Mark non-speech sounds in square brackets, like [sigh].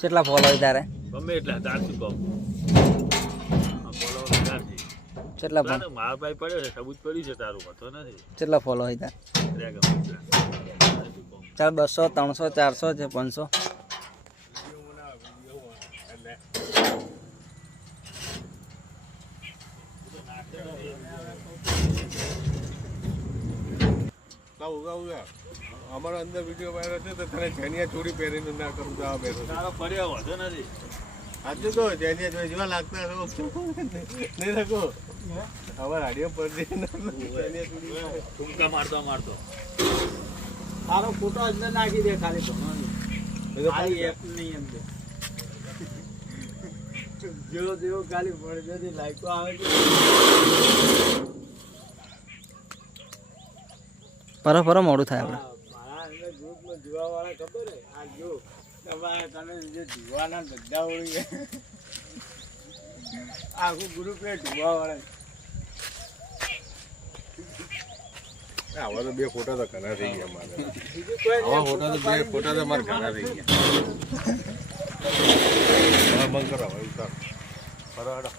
કેટલા ફોલો હોય તારે? ગમે એટલા ચારથી શું કહું ચાર કેટલા ફોલો મારા ભાઈ પડ્યો છે સબૂત પડ્યું છે તારું વાંધો નથી. કેટલા ફોલો હોય તારે? ચાલ બસો ત્રણસો ચારસો છે પાંચસો. યાર અમારા અંદર વીડિયો વાયરલ છે તો તને જેનિયા ચોરી પહેરીને ના કરું તો આ પહેરો તારો ફર્યા વાંધો નથી. આજે તો જેનિયા જોઈ જેવા લાગતા રહો નહીં રાખો અમારા આડિયો પર જેનિયા ચોરી ટૂંકા મારતો મારતો. તારો ફોટો અંદર નાખી દે ખાલી તો. ખાલી એપની અંદર જેવો જેવો ખાલી ભણી જતી લાઈકો આવે પરો પરો મોડું થાય આપણે. હા, મારા અંદર ગ્રુપમાં જોવા વાળા ખબર હે? આ જો તમારે તમે જે ધુવાના બધા હોય આખું ગ્રુપ એ ધુવા વાળા તો બે ફોટા તો ઘણા થઈ ગયા મારે. આવા ફોટા તો બે ફોટા તો મારે ઘણા થઈ ગયા. [laughs] હવે બંધ કરો હવે ઉતારો. કરો.